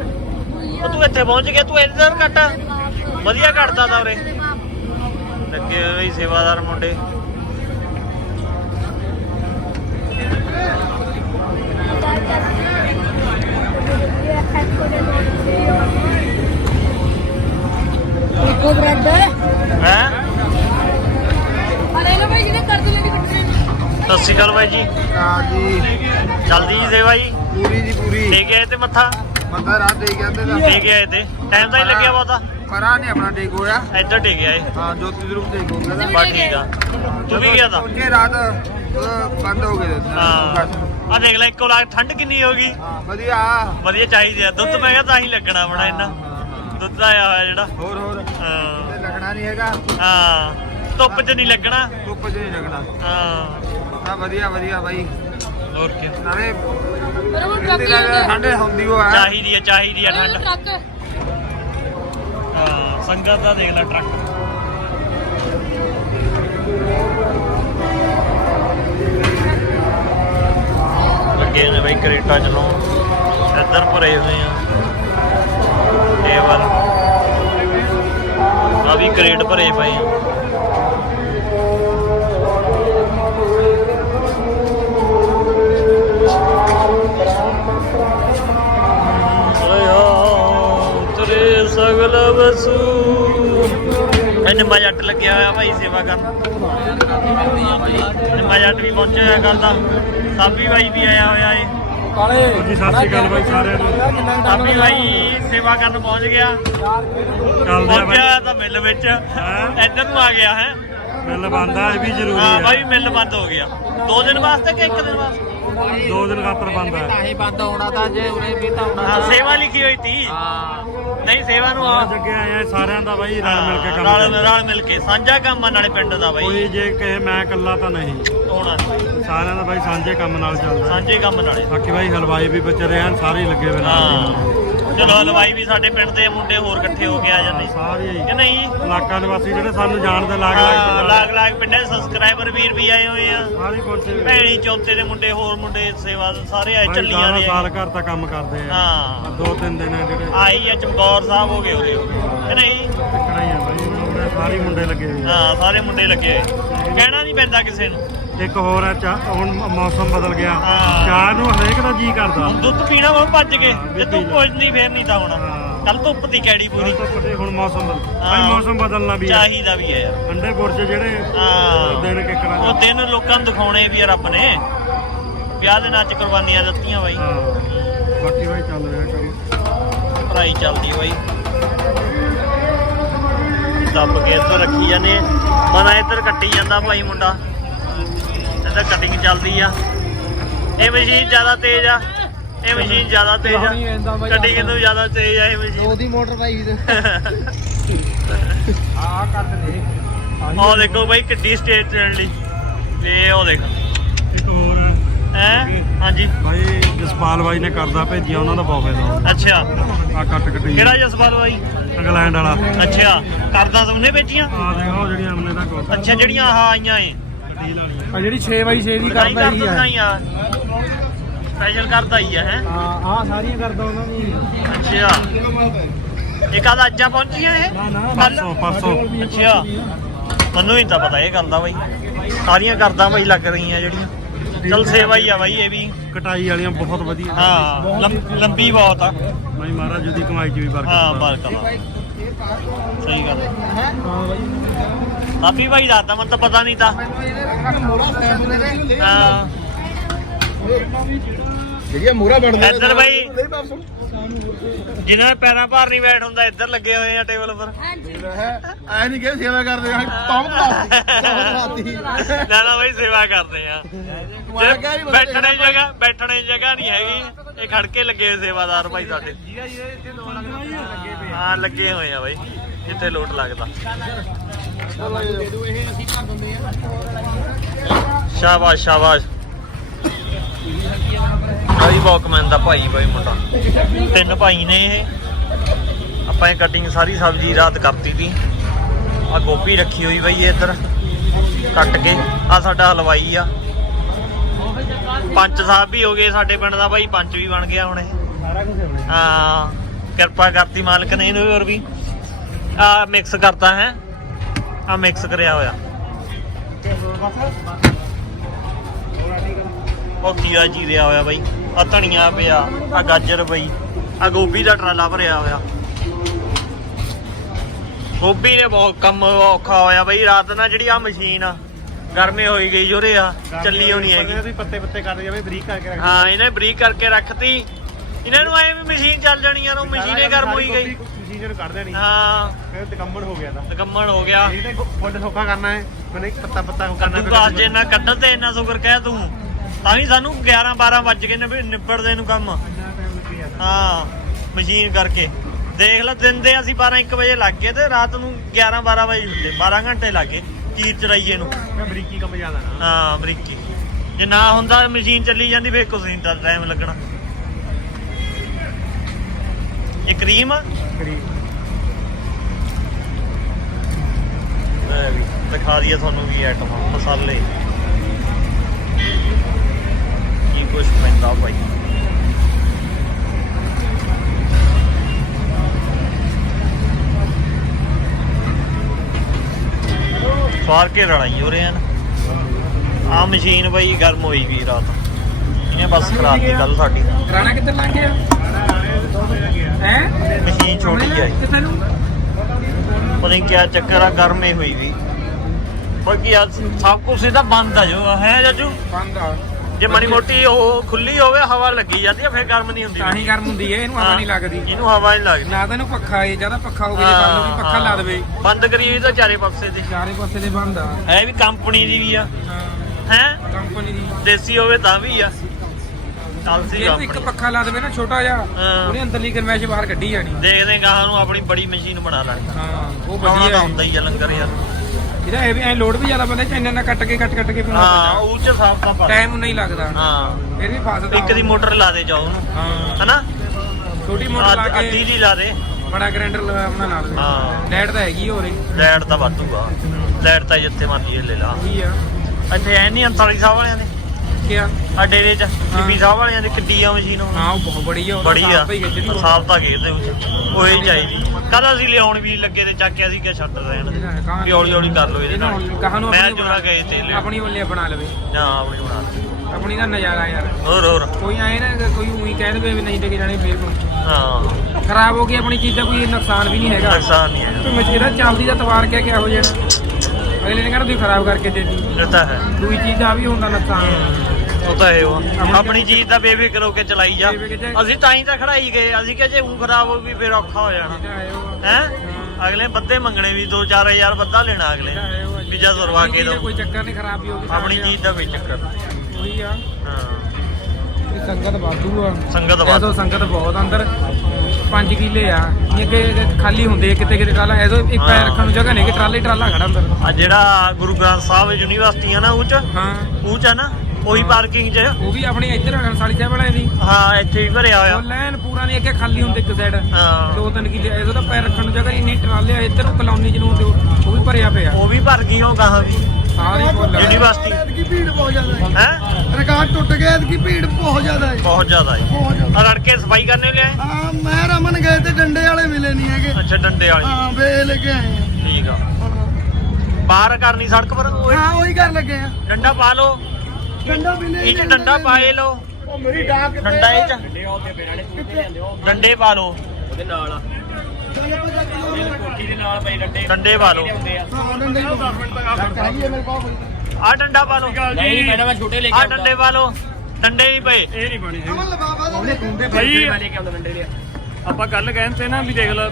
ਉਹ ਤੂੰ ਇੱਥੇ ਪਹੁੰਚ ਗਿਆ ਤੂੰ ਇੱਧਰ ਕੱਟ ਵਧੀਆ ਕੱਟਦਾ ਤਾ ਉਰੇ। ਲੱਗੇ ਹੋਏ ਸੇਵਾਦਾਰ ਮੁੰਡੇ। ਇੱਕੋ ਬ੍ਰੈਡ ਹੈ। ਅਰੇ ਲੋ ਭਾਈ ਜਿਹਨੇ ਕਰ ਦਿਲੇ ਦੀ ਕੱਟਣੇ ਸਤਿ ਸ਼੍ਰੀ ਅਕਾਲ ਬਾਈ ਜੀ। ਹਾਂ ਜੀ। ਜਲਦੀ ਜੀ ਸੇਵਾ ਜੀ। ਪੂਰੀ ਦੀ ਪੂਰੀ। ਟੇਕ ਆਏ ਤੇ ਮੱਥਾ? ਮੱਥਾ ਰਾਤ ਦੇ ਕਹਿੰਦੇ ਦਾ ਟੇਕ ਆਏ ਤੇ। ਟਾਈਮ ਤਾਂ ਹੀ ਲੱਗਿਆ ਬਹੁਤਾ। ਪਰਾਂ ਨੇ ਆਪਣਾ ਟੇਕ ਹੋਇਆ। ਇੱਧਰ ਟੇਕ ਆਏ ਹਾਂ ਜੋਤੀ ਸਰੂਪ ਟੇਕ ਹੋ ਗਿਆ। ਦਾ ਬਸ ਠੀਕ ਆ। ਤੂੰ ਵੀ ਗਿਆ ਤਾਂ? ਪਹੁੰਚੇ ਰਾਤ ਬੰਦ ਹੋ ਗਏ। ਹਾਂ। ਆ ਦੇਖ ਲੈ ਇੱਕੋ ਲੱਖ ਠੰਡ ਕਿੰਨੀ ਹੋ ਗਈ। ਹਾਂ ਵਧੀਆ। ਵਧੀਆ ਚਾਹੀਦੀ ਆ। ਦੁੱਧ ਮੈਂ ਕਿਹਾ ਤਾਂ ਹੀ ਲੱਗਣਾ ਬੜਾ ਇੰਨਾ। ਦੁੱਧ ਆਇਆ ਹੋਇਆ ਜਿਹੜਾ। ਹੋਰ ਹੋਰ। ਹਾਂ। ਤੇ ਲੱਗਣਾ ਨਹੀਂ ਹੈਗਾ। ਹਾਂ। ਧੁੱਪ 'ਚ ਨਹੀਂ ਲੱਗਣਾ। ਧੁੱਪ 'ਚ ਨਹੀਂ ਲੱਗਣਾ। ਹਾਂ। ਹਾਂ ਵਧੀਆ ਵਧੀਆ ਬਾਈ। ਹੋਰ ਕੀ? ਨਾਲੇ ਪਰ ਉਹ ਟਰੱਕ ਹੀ ਹੁੰਦੇ। ਠੰਡੇ ਹੁੰਦੀ ਉਹ ਹੈ। ਚਾਹੀਦੀ ਆ ਚਾਹੀਦੀ ਆ ਠੰਡ। ਟਰੱਕ। ਹਾਂ ਸੰਗਤ ਦਾ ਦੇਖ ਲੈ ਟਰੱਕ। ਲੱਗੇ ਨੇ ਬਈ ਕਰੇਟਾ ਚਲਾਉਣ। ਇੱਧਰ ਭਰੇ ਹੋਏ ਆ। ਟੇਬਲ ਆ ਵੀ ਕਰੇਟ ਭਰੇ ਪਏ ਆ। ਸਗਲ ਵਸੂ। ਨਿੰਮਾ ਜੱਟ ਲੱਗਿਆ ਹੋਇਆ ਭਾਈ ਸੇਵਾ ਕਰਨ। ਨਿੰਮਾ ਜੱਟ ਵੀ ਪਹੁੰਚਿਆ ਹੋਇਆ ਕਰਦਾ ਸਾਬੀ ਭਾਈ ਵੀ ਆਇਆ ਹੋਇਆ ਏ। ਜੀ ਸਤਿ ਸ਼੍ਰੀ ਅਕਾਲ ਬਾਈ ਸਾਰਿਆਂ ਨੂੰ। ਸਾਬੀ ਭਾਈ ਸੇਵਾ ਕਰਨ ਪਹੁੰਚ ਗਿਆ। ਚੱਲਦੇ ਆ ਬਾਈ ਪਹੁੰਚਿਆ ਤਾਂ ਮਿਲ ਵਿੱਚ। ਹੈਂ? ਇੱਧਰ ਨੂੰ ਆ ਗਿਆ ਹੈ? ਮਿਲ ਬੰਦਾ ਇਹ ਵੀ ਜ਼ਰੂਰੀ ਹਾਂ ਹੈ ਭਾਈ ਮਿਲ ਬੰਦ ਹੋ ਗਿਆ। ਦੋ ਦਿਨ ਵਾਸਤੇ ਕਿ ਇੱਕ ਦਿਨ ਵਾਸਤੇ? ਦੋ ਦਿਨ ਖਾਤਰ ਬੰਦ ਹੈ ਹੀ ਬੰਦ ਹੋਣਾ ਤਾਂ ਜੇ ਉਰੇ ਵੀ ਤਾਂ ਹੋਣਾ ਹਾਂ ਸੇਵਾ ਲਿਖੀ ਹੋਈ ਤੀ। ਹਾਂ। ਨਹੀਂ ਸੇਵਾ ਨੂੰ ਆ। ਜੱਗੇ ਸਾਰਿਆਂ ਦਾ ਬਾਈ ਰਲ ਮਿਲ ਕੇ ਕੰਮ। ਰਲ ਮਿਲ ਕੇ ਸਾਂਝਾ ਕੰਮ ਆ ਨਾਲੇ ਪਿੰਡ ਦਾ ਬਾਈ। ਕੋਈ ਜੇ ਕਹੇ ਮੈਂ ਇਕੱਲਾ ਤਾਂ ਨਹੀਂ। ਹੋਣਾ ਸਾਰਿਆਂ ਦਾ ਬਾਈ ਸਾਂਝੇ ਕੰਮ ਨਾਲ ਚੱਲਦਾ। ਸਾਂਝੇ ਕੰਮ ਨਾਲੇ ਬਾਕੀ ਬਾਈ ਹਲਵਾਈ ਵੀ ਬੱਚੇ ਰਹੇ ਹਨ ਸਾਰੇ ਹੀ ਲੱਗੇ ਹੋਏ ਨਾਲ। ਦੀ ਨਾਲ। ਹਾਂ। ਚਲੋ ਹਲਵਾਈ ਵੀ ਸਾਡੇ ਪਿੰਡ ਦੇ ਮੁੰਡੇ ਹੋਰ ਇਕੱਠੇ ਹੋ ਕੇ ਆ ਜਾਂਦੇ। ਸਾਰੇ ਹੀ। ਕਿ ਨਹੀਂ? ਇਲਾਕਾ ਨਿਵਾਸੀ ਜਿਹੜੇ ਸਾਨੂੰ ਜਾਣਦੇ ਲੱਗ ਹਾਂ ਲੱਗ ਲਾਗ ਲਾਗ ਪਿੰਡਾਂ ਦੇ ਸਬਸਕ੍ਰਾਈਬਰ ਵੀਰ ਵੀ ਆਏ ਹੋਏ ਆ। ਸਾਰੇ ਪਹੁੰਚੇ ਹੋਏ। ਭੈਣੀ ਚੌਥੇ ਦੇ ਮੁੰਡੇ ਹੋਰ ਮੁੰਡੇ ਸੇਵਾ ਸਾਰੇ ਆਏ ਬਾਈ ਸਾਰਾ ਸਾਲ ਘਰ ਤਾਂ ਕੰਮ ਕਰਦੇ ਆ। ਹਾਂ। ਦੋ ਤਿੰਨ ਦਿਨ ਆ ਜਿਹੜੇ। ਆਈ ਆ ਚਮਕੌਰ ਸਾਹਿਬ ਹੋ ਗਏ ਉਰੇ। ਕਿ ਨਹੀਂ? ਟਿਕਣਾ ਹੀ ਆ ਬਾਈ। ਮੁੰਡੇ ਸਾਰੇ ਹੀ ਮੁੰਡੇ ਲੱਗੇ ਹੋਏ ਆ। ਹਾਂ ਸਾਰੇ ਮੁੰਡੇ ਲੱਗੇ ਹੋਏ। ਕਹਿਣਾ ਨਹੀਂ ਪੈਂਦਾ ਕਿਸੇ ਨੂੰ। ਇੱਕ ਹੋਰ ਹੈ ਚਾਹ ਹੁਣ ਮੌਸਮ ਬਦਲ ਗਿਆ। ਹਾਂ। ਚਾਹ ਨੂੰ ਹਰੇਕ ਦਾ ਜੀ ਕਰਦਾ। ਦੁੱਧ ਪੀਣਾ ਵਾ ਭੱਜ ਹਾਂ, ਜੇ ਤੂੰ। ਕੁਝ ਨਹੀਂ ਫੇਰ ਨਹੀਂ ਤਾਂ ਹੋਣਾ ਹਾਂ। ਕੱਲ ਧੁੱਪ ਦੀ ਕੈੜੀ ਪੂਰੀ। ਤੋਂ ਫਟੇ ਹੁਣ ਮੌਸਮ ਬਦਲ ਹਾਂ। ਭਾਈ ਮੌਸਮ ਬਦਲਣਾ ਵੀ ਹੈ। ਚਾਹੀਦਾ ਵੀ ਹੈ ਯਾਰ। ਠੰਡੇ ਬੁਰਜ ਜਿਹੜੇ ਹਾਂ। ਦਿਨ ਕਿਕਰਾਂ ਉਹ ਦਿਨ ਲੋਕਾਂ ਨੂੰ ਦਿਖਾਉਣੇ ਵੀ ਆ ਰੱਬ ਨੇ। ਵਿਆਹ ਦੇ ਨਾਂ ਚ ਕੁਰਬਾਨੀਆਂ ਦਿੱਤੀਆਂ ਬਾਈ। ਬਾਕੀ ਭਾਈ ਚੱਲ ਰਿਹਾ ਕੰਮ। ਪੜਾਈ ਚੱਲਦੀ ਬਾਈ। ਦੱਬ ਕੇ ਇੱਧਰ ਰੱਖੀ ਜਾਂਦੇ। ਮਨਾ ਇੱਧਰ ਕੱਟੀ ਜਾਂਦਾ ਭਾਈ ਮੁੰਡਾ। ਇੱਧਰ ਕਟਿੰਗ ਚੱਲਦੀ ਆ। ਇਹ ਮਸ਼ੀਨ ਜ਼ਿਆਦਾ ਤੇਜ਼ ਆ ਇਹ ਮਸ਼ੀਨ ਜ਼ਿਆਦਾ ਤੇਜ਼ ਆ। ਕਟਿੰਗ ਤੋਂ ਜ਼ਿਆਦਾ ਤੇਜ਼ ਆ ਇਹ ਮਸ਼ੀਨ ਉਹਦੀ ਮੋਟਰ ਪਾਈ ਵੀ ਆ ਕਰ ਦੇ। ਉਹ ਦੇਖੋ ਬਾਈ ਕਿੱਡੀ ਸਟੇਜ ਚੜਨ ਲਈ। ਇਹ ਉਹ ਦੇਖ। ਇੱਕ ਹੋਰ। ਹੈ? ਹਾਂਜੀ। ਭਾਈ ਜਸਪਾਲ ਬਾਈ ਨੇ ਕਰਦਾ ਭੇਜਿਆ ਉਹਨਾਂ ਦਾ ਬਹੁਤ ਫਾਇਦਾ ਅੱਛਾ। ਆ ਕੱਟ ਕਟੀ। ਕਿਹੜਾ ਜਸਪਾਲ ਬਾਈ? ਇੰਗਲੈਂਡ ਵਾਲਾ। ਅੱਛਾ। ਕਰਦਾ ਤੁਮਨੇ ਵੇਚੀਆਂ ਆ ਦੇਖੋ ਜਿਹੜੀਆਂ ਅਮਨੇ ਦਾ ਅੱਛਾ ਜਿਹੜੀਆਂ ਆਹ ਆਈਆਂ ਏ। ਆ ਜਿਹੜੀ 6 ਬਾਈ 6 ਦੀ ਨਹੀਂ ਕਰਦਾ ਹੀ ਕਰਦਾ ਆ ਆ। ਸਪੈਸ਼ਲ ਕਰਦਾ ਹੀ ਆ ਹੈ ਹਾਂ ਆ ਸਾਰੀਆਂ ਕਰਦਾ ਉਹਨਾਂ ਦੀ। ਅੱਛਾ। ਇਹ ਕਾਹਦਾ ਅੱਜਾ ਪਹੁੰਚੀਆਂ ਇਹ? ਨਾ ਨਾ ਪਰਸੋਂ ਪਰਸੋਂ। ਅੱਛਾ। ਮੈਨੂੰ ਹੀ ਤਾਂ ਪਤਾ ਇਹ ਗੱਲ ਦਾ ਬਾਈ। ਸਾਰੀਆਂ ਕਰਦਾ ਬਾਈ ਲੱਗ ਰਹੀਆਂ ਜਿਹੜੀਆਂ। ਚਲ ਸੇਵਾ ਹੀ ਆ ਬਾਈ ਇਹ ਵੀ। ਕਟਾਈ ਵਾਲੀਆਂ ਬਹੁਤ ਵਧੀਆ। ਹਾਂ ਲੰਬ- ਬਹੁਤ ਆ। ਭਾਈ ਮਹਾਰਾਜ ਜੀ ਦੀ ਕਮਾਈ ਚ ਵੀ ਬਰਕਤ ਹਾਂ। ਬਰਕਤ ਸਹੀ ਗੱਲ ਹੈ। ਹਾਂ ਬਾਈ। ਬਾਪੀ ਭਾਈ ਦੱਸਦਾ ਮੈਨੂੰ ਤਾਂ ਪਤਾ ਨਹੀਂ ਤਾਂ। ਮੈਨੂੰ ਇਹਦੇ ਰੰਗਾਂ ਨੂੰ ਮੋੜਾ ਸਟੈਂਡ ਦੇ ਹਾਂ। ਜਿਹੜੀਆਂ ਮੋਰਾ ਬਣਦੇ ਇੱਧਰ ਬਾਈ। ਜਿਨ੍ਹਾਂ ਦੇ ਪੈਰਾਂ ਭਾਰ ਨਹੀਂ ਬੈਠ ਹੁੰਦਾ ਇੱਧਰ ਲੱਗੇ ਹੋਏ ਆ ਟੇਬਲ ਪਰ ਹਾਂਜੀ। ਐ ਨਹੀਂ ਕਿ ਸੇਵਾ ਕਰਦੇ ਆ ਟੌਪ ਕਲਾਸ ਨਾ ਨਾ ਬਈ ਸੇਵਾ ਕਰਦੇ ਆ। ਬੈਠਣੇ ਜਗ੍ਹਾ ਬੈਠਣੇ ਜਗ੍ਹਾ ਨਹੀਂ ਹੈਗੀ। ਇਹ ਖੜ ਕੇ ਲੱਗੇ ਹੋਏ ਸੇਵਾਦਾਰ ਭਾਈ ਸਾਡੇ। ਹਾਂ ਲੱਗੇ ਹੋਏ ਆ ਬਾਈ। ਜਿੱਥੇ ਲੋਟ ਲੱਗਦਾ। ਦੇ ਦੋ ਇਹ ਅਸੀਂ ਭਰ ਦਿੰਦੇ ਆ ਸ਼ਾਬਾਸ਼ ਸ਼ਾਬਾਸ਼। ਆਈ ਵਾਕਮੈਨ ਦਾ ਭਾਈ ਬਾਈ ਮੁੰਡਾ। ਤਿੰਨ ਭਾਈ ਨੇ ਇਹ। ਆਪਾਂ ਇਹ ਕਟਿੰਗ ਸਾਰੀ ਸਬਜ਼ੀ ਰਾਤ ਕਰਤੀ ਤੀ। ਆ ਗੋਭੀ ਰੱਖੀ ਹੋਈ ਬਈ ਇੱਧਰ, ਕੱਟ ਕੇ। ਆ ਸਾਡਾ ਹਲਵਾਈ ਆ। ਪੰਚ ਸਾਹਿਬ ਵੀ ਹੋ ਗਏ ਸਾਡੇ ਪਿੰਡ ਦਾ ਬਾਈ, ਪੰਚ ਵੀ ਬਣ ਗਿਆ ਹੁਣ ਇਹ। ਹਾਂ, ਕਿਰਪਾ ਕਰਤੀ ਮਾਲਕ ਨੇ ਇਹਨੂੰ ਹੋਰ ਵੀ। ਆ ਮਿਕਸ ਕਰਤਾ ਹੈ। ਆ ਮਿਕਸ ਕਰਿਆ ਹੋਇਆ। ਉਹ ਕੀਆ ਜੀਰਿਆ ਹੋਇਆ ਬਾਈ ਆ ਧਨੀਆ ਪਿਆ ਆ ਗਾਜਰ ਬਈ ਆ ਗੋਭੀ ਦਾ ਟਰਾਲਾ ਭਰਿਆ ਹੋਇਆ। ਗੋਭੀ ਨੇ ਬਹੁਤ ਕੰਮ ਔਖਾ ਹੋਇਆ ਬਈ ਰਾਤ ਨਾਲ ਜਿਹੜੀ ਆ ਮਸ਼ੀਨ ਆ ਗਰਮੇ ਹੋਈ ਗਈ ਜੋਰੇ ਆ ਚੱਲੀ ਹੋਣੀ ਹੈਗੀ। ਅਸੀਂ ਪੱਤੇ ਪੱਤੇ ਕਰਦੇ ਜਾਵੇ ਬਰੀਕ ਕਰਕੇ ਰੱਖ ਹਾਂ ਇਹਨੇ ਬਰੀਕ ਕਰਕੇ ਰੱਖਤੀ। ਇਹਨਾਂ ਨੂੰ ਐਵੇਂ ਮਸ਼ੀਨ ਚੱਲ ਜਾਣੀ ਯਾਰ ਉਹ ਮਸ਼ੀਨੇ ਗਰਮ ਹੋਈ ਗਈ। ਮਸ਼ੀਨ ਨੂੰ ਕੱਢ ਦੇਣੀ। ਹਾਂ। ਫਿਰ ਤਕੰਬਰ ਹੋ ਗਿਆ ਤਾਂ। ਤਕੰਮਣ ਹੋ ਗਿਆ। ਇਹ ਤਾਂ ਫੁੱਲ ਸੌਖਾ ਕਰਨਾ ਹੈ। ਮੈਨੂੰ ਇੱਕ ਪੱਤਾ ਪੱਤਾ ਕਰਨਾ ਕੱਦੂ ਕਾਸ ਜੇ ਨਾ ਕੱਢਣ ਤੇ ਇੰਨਾ ਸ਼ੁਕਰ ਕਹਿ ਤੂੰ। ਤਾਂ ਵੀ ਸਾਨੂੰ 11 12 ਵੱਜ ਗਏ ਨੇ ਵੀ ਨਿਬੜਦੇ ਨੂੰ ਕੰਮ। ਹਾਂ ਮਸ਼ੀਨ ਕਰਕੇ। ਦੇਖ ਲੈ ਦਿਨ ਦੇ ਅਸੀਂ 12 1 ਵਜੇ ਲੱਗ ਗਏ ਤੇ ਰਾਤ ਨੂੰ 11 12 ਵਜੇ ਹੁੰਦੇ। 12 ਘੰਟੇ ਲੱਗ ਗਏ ਚੀਰ ਚਰਾਈਏ ਨੂੰ। ਬਰੀਕੀ ਕੰਮ ਜ਼ਿਆਦਾ ਨਾ। ਹਾਂ ਅਮਰੀਕੀ ਜੇ ਨਾ ਹੁੰਦਾ ਮਸ਼ੀਨ ਚੱਲੀ ਜਾਂਦੀ ਫੇਰ ਕੁਛ ਨਹੀਂ ਤਾਂ ਟਾਈਮ ਲੱਗਣਾ। ਇਹ ਕਰੀਮ ਆ? ਕਰੀਬ ਲੈ ਵੀ, ਦਿਖਾ ਦਈਏ ਤੁਹਾਨੂੰ ਵੀ ਆਈਟਮ ਮਸਾਲੇ। ਕੀ ਕੁਛ ਪੈਂਦਾ ਭਾਈ? ਫਾਰ ਕੇ ਲੜਾਈ ਹੋ ਰਹੇ ਹਨ। ਆ ਮਸ਼ੀਨ ਬਈ ਗਰਮ ਹੋਈ ਵੀ ਰਾਤ। ਇਹਨੇ ਬਸ ਖਰਾਤੀ ਗੱਲ ਸਾਡੀ। ਰਾਣਾ ਕਿੱਧਰ ਲੰਘ ਗਿਆ? ਹੈ? ਮਸ਼ੀਨ ਛੋਟੀ ਆਈ। ਕਿੱਥੇ ਨੂੰ ਪਤਾ ਨਹੀਂ ਕਿਆ ਚੱਕਰ ਆ ਗਰਮੇ ਹੋਈ ਵੀ। ਬਾਕੀ ਆ ਸਭ ਕੁਝ ਇਹਦਾ ਬੰਦ ਆ ਜੋ ਹੈ ਜੱਜੂ? ਬੰਦ ਆ। ਜੇ ਮਣੀ ਮੋਟੀ ਉਹ ਖੁੱਲੀ ਹੋਵੇ ਹਵਾ ਲੱਗੀ ਜਾਂਦੀ ਆ ਫਿਰ ਗਰਮ ਨਹੀਂ ਹੁੰਦੀ ਤਾਂ ਹੀ ਗਰਮ ਹੁੰਦੀ ਹੈ ਇਹਨੂੰ ਹਵਾ ਨਹੀਂ ਲੱਗਦੀ। ਇਹਨੂੰ ਹਵਾ ਨਹੀਂ ਲੱਗਦੀ। ਨਾ ਤਾਂ ਇਹਨੂੰ ਪੱਖਾ ਏ ਜ਼ਿਆਦਾ ਪੱਖਾ ਹੋਵੇ ਜੇ ਬੰਦ ਹੋਵੇ ਪੱਖਾ ਲਾ ਦੇਵੇ। ਬੰਦ ਕਰੀ ਹੋਈ ਤਾਂ ਚਾਰੇ ਪਾਸੇ ਤੇ। ਚਾਰੇ ਪਾਸੇ ਦੇ ਬੰਦ ਆ। ਹੈ ਵੀ ਕੰਪਨੀ ਦੀ ਵੀ ਆ। ਹਾਂ? ਕੰਪਨੀ ਦੀ। ਦੇਸੀ ਹੋਵੇ ਤਾਂ ਵੀ ਆ। ਜੇ ਤੂੰ ਇੱਕ ਪੱਖਾ ਲਾ ਦੇਵੇ ਨਾ ਛੋਟਾ ਜਿਹਾ। ਹਾਂ। ਉਹਨੇ ਅੰਦਰਲੀ ਗਰਮੈਸ਼ ਬਾਹਰ ਕੱਢੀ ਜਾਣੀ। ਦੇਖਦੇ ਗਾਹਾਂ ਨੂੰ ਆਪਣੀ ਬੜੀ ਮਸ਼ੀਨ ਬਣਾ ਲੈਣੀ। ਹਾਂ ਉਹ ਬਣਾਉਣਾ ਵਧੀਆ ਤਾਂ ਹੈ। ਹੁੰਦਾ ਹੀ ਆ ਲੰਗਰ ਯਾਰ। ਇਹਦਾ ਇਹ ਵੀ ਐ ਲੋਡ ਵੀ ਜ਼ਿਆਦਾ ਬੰਦੇ ਚ ਇੰਨਾ ਇੰਨਾ ਕੱਟ ਕੇ ਕੱਟ ਕੱਟ ਕੇ ਹਾਂ ਪਾਉਣਾ ਉਹ ਚ ਸਾਫ਼ ਸਾਫ਼ ਟਾਈਮ ਨਹੀਂ ਲੱਗਦਾ। ਹਾਂ। ਫਿਰ ਵੀ ਫਸਦਾ ਇੱਕ ਦੀ ਮੋਟਰ ਲਾ ਦੇ ਜਾਓ ਉਹਨੂੰ। ਹਾਂ। ਹਨਾ? ਛੋਟੀ ਮੋਟਰ ਲਾ ਅੱਧ- ਅੱਧੀ ਕੇ ਦੀ ਲਾ ਦੇ। ਬੜਾ ਗ੍ਰੈਂਡਰ ਲਗਾ ਆਪਣਾ ਨਾਲ ਹਾਂ। ਲਾਈਟ ਤਾਂ ਹੈਗੀ ਹੋਰੇ ਲੈਟ ਤਾਂ ਵਾਧੂ ਆ। ਲੈਟ ਤਾਂ ਜਿੱਥੇ ਮਰਜ਼ੀ ਲੈ ਲਾ। ਕੀ ਆ। ਇੱਥੇ ਐ ਨਹੀਂ 39 ਸਾਹਿਬ ਵਾਲਿਆਂ ਦੇ। ਕੀ ਆ। ਆ ਡੇਰੇ ਚ ਬੀਬੀ ਸਾਹਿਬ ਵਾਲਿਆਂ ਦੀ ਕਿੱਡੀ ਆ ਮਸ਼ੀਨ ਹਾਂ ਉਹ ਬਹੁਤ ਬੜੀ ਆ ਉਹ ਤਾਂ ਬੜੀ ਆ ਸਾਫ਼ ਹੀ ਤਾਂ ਘੇਰਦੇ ਉਹ ਉਹ ਹੀ। ਚਾਹੀਦੀ ਕੱਲ ਅਸੀਂ ਲਿਆਉਣ ਵੀ ਲੱਗੇ ਤੇ ਚੱਕ ਕੇ ਅਸੀਂ ਕਿ ਛੱਡ ਰਹਿਣ ਵੀ ਹੌਲੀ ਹੌਲੀ ਕਰ ਲਓ ਇਹਦੇ ਨਾਲ। ਮੈਂ ਜੁੜਾ ਗਏ ਤੇ ਆਪਣੀ ਵੱਲੇ ਬਣਾ ਲਵੇ। ਜਾਂ ਆਪਣੀ ਬਣਾ ਲਈ। ਆਪਣੀ ਦਾ ਨਜ਼ਾਰਾ ਯਾਰ। ਹੋਰ ਹੋਰ। ਕੋਈ ਆਏ ਨਾ ਕੋਈ ਉਹੀ ਕਹਿ ਦੇਵੇ ਵੀ ਨਹੀਂ ਲੈ ਕੇ ਜਾਣੇ ਫੇਰ ਹਾਂ। ਖਰਾਬ ਹੋ ਗਈ ਆਪਣੀ ਚੀਜ਼ ਦਾ ਕੋਈ ਨੁਕਸਾਨ ਵੀ ਨਹੀਂ ਹੈਗਾ। ਨੁਕਸਾਨ ਨਹੀਂ ਹੈ ਤੇ ਮਚੇਰਾ ਚੱਲਦੀ ਦਾ ਤਵਾਰ ਕੇ ਕਿਆ ਹੋ ਜਾਣਾ ਅਗਲੇ ਨੇ ਕਹਿਣਾ ਤੁਸੀਂ ਖਰਾਬ ਕਰਕੇ ਦੇ ਦਿੱਤੀ। ਇਹ ਤਾਂ ਹੈ। ਦੂਈ ਚੀਜ਼ ਦਾ ਵੀ ਹੁੰਦਾ ਨੁਕਸਾਨ। ਉਹ ਤਾਂ ਹੈ ਉਹ ਆਪਣੀ ਚੀਜ਼ ਦਾ ਬੇਬੀ ਕਰੋ ਕੇ ਚਲਾਈ ਜਾ। ਬੇਫਿਕਰ ਅਸੀਂ ਤਾਂ ਹੀ ਤਾਂ ਖੜਾਈ ਗਏ। ਅਸੀਂ ਕਿ ਜੇ ਉਹ ਖਰਾਬ ਹੋ ਵੀ ਫਿਰ ਔਖਾ ਹੋ ਜਾਣਾ। ਹੈ? ਅਗਲੇ ਬੱਦੇ ਮੰਗਣੇ ਵੀ 2-4000 ਬੱਦਾ ਲੈਣਾ ਅਗਲੇ। ਵੀ ਜਾਂ ਸਰਵਾ ਕੇ ਦੋ। ਕੋਈ ਚੱਕਰ ਨਹੀਂ ਖਰਾਬ ਹੋ ਗਈ ਆਪਣੀ ਚੀਜ਼ ਦਾ ਕੋਈ ਚੱਕਰ ਉਹੀ ਆ। ਹਾਂ। ਸੰਗਤ ਵਾਧੂ ਆ। ਸੰਗਤ ਵਾਧੂ। ਸੰਗਤ ਬਹੁਤ ਅੰਦਰ। 5 ਕਿੱਲੇ ਆ। ਇਹ ਅੱਗੇ ਖਾਲੀ ਹੁੰਦੇ ਕਿਤੇ ਕਿਤੇ ਟਰਾਲਾ। ਐਸੋ ਇੱਕ ਪੈਰ ਹਾਂ। ਰੱਖਣ ਨੂੰ ਜਗ੍ਹਾ ਨਹੀਂ ਕਿ ਟਰਾਲੇ ਹੀ ਟਰਾਲਾ ਖੜਾ ਅੰਦਰ। ਆ ਜਿਹੜਾ ਗੁਰੂ ਗ੍ਰੰਥ ਸਾਹਿਬ ਯੂਨੀਵਰਸਿਟੀ ਆ ਨਾ ਉਹ ਚ? ਹਾਂ। ਉਹ ਚ ਆ ਨਾ? ਉਹੀ ਪਾਰਕਿੰਗ ਚ। ਉਹ ਵੀ ਆਪਣੀ ਇੱਧਰ ਸਾਲੀ ਸਾਹਿਬ ਵਾਲਿਆਂ ਦੀ। ਹਾਂ ਇੱਥੇ ਵੀ ਭਰਿਆ ਉਹ ਹੋਇਆ ਲੈਨ ਪੂਰਾ ਨਹੀਂ ਅੱਗੇ ਖਾਲੀ ਹੁੰਦੇ ਇੱਕ ਸਾਈਡ ਹਾਂ। ਦੋ ਤਿੰਨ ਕਿੱਲੇ ਐਸੋ ਤਾਂ ਪੈਰ ਰੱਖਣ ਨੂੰ ਜਗ੍ਹਾ ਹੀ ਨਹੀਂ ਟਰਾਲੇ ਆ ਇੱਧਰ ਕਲੋਨੀ ਜਿਹਨੂੰ ਤੇ ਉਹ ਉਹ ਵੀ ਭਰਿਆ ਪਿਆ। ਉਹ ਵੀ ਭਰ ਗਈ ਉਹ ਗਾਹਾਂ। ਵੀ ਸਾਰੀ ਫੁੱਲ ਆ। ਯੂਨੀਵਰਸਿਟੀ ਕੀ ਭੀੜ ਬਹੁਤ ਜ਼ਿਆਦਾ ਹੈ। ਹੈ? ਰਿਕਾਰਡ ਟੁੱਟ ਗਿਆ ਕਿ ਭੀੜ ਬਹੁਤ ਜ਼ਿਆਦਾ ਹੈ। ਬਹੁਤ ਜ਼ਿਆਦਾ ਹੈ। ਬਹੁਤ ਜ਼ਿਆਦਾ। ਆ ਸਫ਼ਾਈ ਕਰਨੇ ਲਿਆਏ? ਹਾਂ ਮੈਂ ਰਮਨ ਗਏ ਤੇ ਡੰਡੇ ਵਾਲੇ ਮਿਲੇ ਨਹੀਂ ਹੈਗੇ। ਅੱਛਾ ਡੰਡੇ ਵਾਲੀ। ਹਾਂ ਵੇ ਲੈ ਕੇ ਆਏ ਠੀਕ ਆ। ਬਾਹਰ ਕਰਨੀ ਸੜਕ ਪਰ ਹਾਂ ਉਹੀ ਕਰ ਲੱਗੇ ਆ। ਡੰਡਾ ਪਾ ਲਓ। ਡੰਡਾ ਚ ਡੰਡਾ ਪਾਏ ਲਓ। ਉਹ ਮੇਰੀ ਡਾਕ ਡੰਡਾ ਇਹ ਚ। ਡੰਡੇ ਪਾ ਲਓ। ਕੋਠੀ ਦੇ ਨਾਲ ਬਈ ਡੰਡੇ ਡੰਡੇ ਪਾ ਲਓ। ਆ। ਡੰਡਾ ਪਾ ਲਓ। ਨਹੀਂ। ਮੈਡਮ ਮੈਂ ਛੋਟੇ ਲੈ ਆ ਡੰਡੇ ਪਾ ਲਓ। ਡੰਡੇ ਨਹੀਂ ਪਏ। ਇਹ ਨਹੀਂ ਬਣੀ। ਭਾਈ ਆਪਾਂ ਕੱਲ ਕਹਿੰਦੇ ਨਾ ਵੀ ਦੇਖ ਲੈ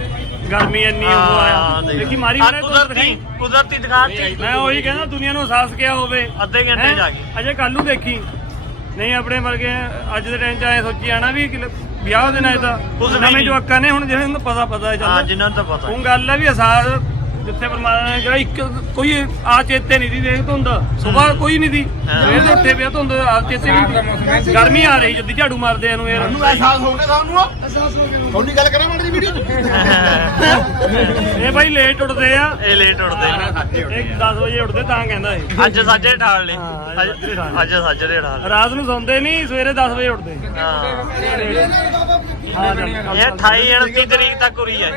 ਗਰਮੀ ਇੰਨੀ ਉਹ ਹਾਂ, ਆਇਆ ਦੇਖ। ਮਾਰੀ ਮਾਰੇ ਤੋਂ ਕੁਦਰਤੀ ਕੁਦਰਤੀ ਦਿਖਾਤੀ ਮੈਂ ਉਹੀ ਕਹਿੰਦਾ ਦੁਨੀਆ ਨੂੰ ਅਹਿਸਾਸ ਕਿਆ ਹੋਵੇ। ਅੱਧੇ ਘੰਟੇ? ਜਾ ਕੇ। ਅਜੇ ਕੱਲ ਨੂੰ ਦੇਖੀ। ਨਹੀਂ ਆਪਣੇ ਵਰਗੇ ਅੱਜ ਦੇ ਟਾਈਮ 'ਚ ਐ ਸੋਚੀ ਜਾਣਾ ਵੀ ਵਿਆਹ ਦੇ ਨਾਲ ਤਾਂ। ਨਵੇਂ ਜਵਾਕਾਂ ਨੇ ਹੁਣ ਜਿਹਨਾਂ ਨੂੰ ਪਤਾ ਪਤਾ ਹੈ ਹਾਂ ਚੱਲ ਜਿੰਨਾਂ ਨੂੰ ਤਾਂ ਪਤਾ। ਉਹ ਗੱਲ ਹੈ ਵੀ ਅਹਿਸਾਸ ਜਿੱਥੇ ਪਰਮਾਤਮਾ ਨੇ ਕਿਹਾ ਇੱਕ ਕੋਈ ਆ ਚੇਤੇ ਨਹੀਂ ਦੀ ਦੇਖ ਧੁੰਦ। ਸਵੇਰ ਕੋਈ ਨਹੀਂ ਦੀ। ਸਵੇਰ ਦੇ ਉੱਠੇ ਪਿਆ ਧੁੰਦ ਆ ਚੇਤੇ ਵੀ ਗਰਮੀ ਆ ਰਹੀ ਜਦੀ ਝਾੜੂ ਮਾਰਦੇ ਆ ਨੂੰ ਯਾਰ। ਸਾਨੂੰ ਅਹਿਸਾਸ ਹੋ ਗਿਆ ਸਾਨੂੰ ਥੋੜੀ ਗੱਲ ਕਰਾਂ ਮਾੜੀ ਵੀਡੀਓ ਚ? ਇਹ ਭਾਈ ਲੇਟ ਉੱਠਦੇ ਆ। ਇਹ ਲੇਟ ਉੱਠਦੇ ਨੇ ਇਹ 10 ਵਜੇ ਉੱਠਦੇ ਤਾਂ ਕਹਿੰਦਾ ਇਹ। ਅੱਜ ਸਾਜੇ ਠਾਲ ਹਾਂ, ਅੱਜ ਸਾਜੇ ਠਾਲ। ਰਾਤ ਨੂੰ ਸੌਂਦੇ ਨਹੀਂ ਸਵੇਰੇ 10 ਵਜੇ ਉੱਠਦੇ। ਹਾਂ। ਇਹ 28 29 ਤਰੀਕ ਤੱਕ ਉਰੀ ਹੈ